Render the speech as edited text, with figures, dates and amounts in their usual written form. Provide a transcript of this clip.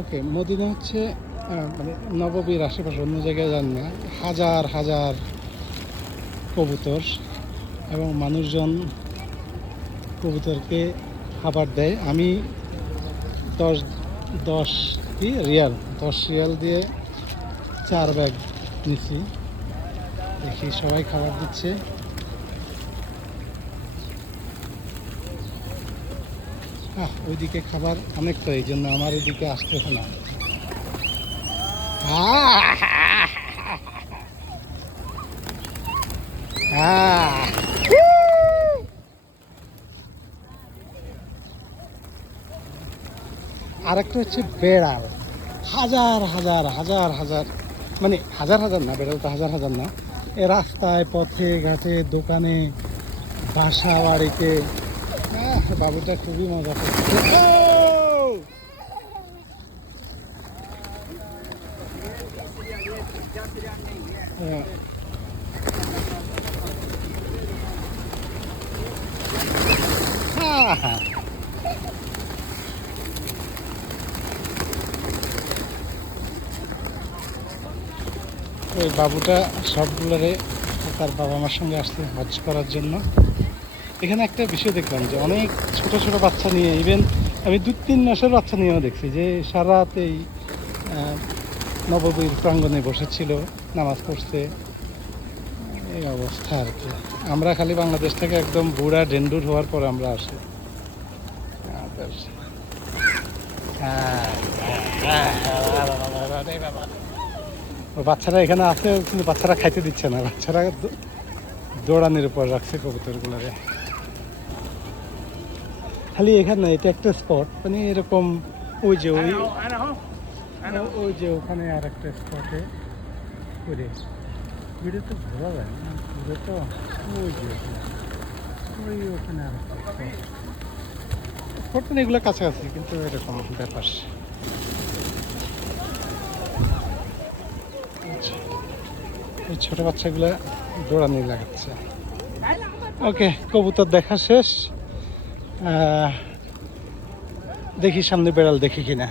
ওকে, Medina হচ্ছে মানে নববীর আশেপাশে, অন্য জায়গায় যান না, হাজার হাজার কবুতর এবং মানুষজন কবুতরকে খাবার দেয়। আমি দশ দশ কি রিয়াল 10 রিয়াল দিয়ে 4 ব্যাগ নিছি। দেখি সবাই খাবার দিচ্ছে। ওইদিকে খাবার অনেক, তো এই জন্য আমার এদিকে আসতেছে না। আরেকটা হচ্ছে বেড়াল, হাজার হাজার হাজার হাজার, মানে হাজার হাজার না, বেড়াল তো হাজার হাজার না, এ রাস্তায় পথে ঘাটে দোকানে বাসা বাড়িতে। বাবুটা খুবই মজা করছে। হ্যাঁ হ্যাঁ, ওই বাবুটা সবগুলোরে তার বাবা মার সঙ্গে আসতে হজ করার জন্য। এখানে একটা বিষয় দেখলাম যে অনেক ছোট ছোট বাচ্চা নিয়ে, ইভেন আমি 2-3 মাসের বাচ্চা নিয়েও দেখছি যে সারা রাত এই নববীর প্রাঙ্গণে বসেছিল, নামাজ পড়ছে। এই অবস্থা আর কি। আমরা খালি বাংলাদেশ থেকে একদম বুড়া ডেন্ডুর হওয়ার পর আমরা আসি। বাচ্চারা এখানে আছে কিন্তু বাচ্চারা খাইতে দিচ্ছে না, বাচ্চারা দৌড়ানির উপর রাখছে কবুতরগুলোরে। খালি এখানে না, এটা একটা স্পট, মানে এরকম ওই যে ওই যে ওখানে আর একটা স্পটে করে ভিডিও তো ঘোরা যায় না, ঘুরে তো ওই যে ওই ওখানে আর একটা স্পট, মানে এগুলো কাছাকাছি কিন্তু এরকম ব্যাপার। এই ছোট বাচ্চাগুলো দৌড়ানি লাগাচ্ছে। ওকে, কবুতর দেখা শেষ। দেখি সামনে বেড়াল দেখি কিনা।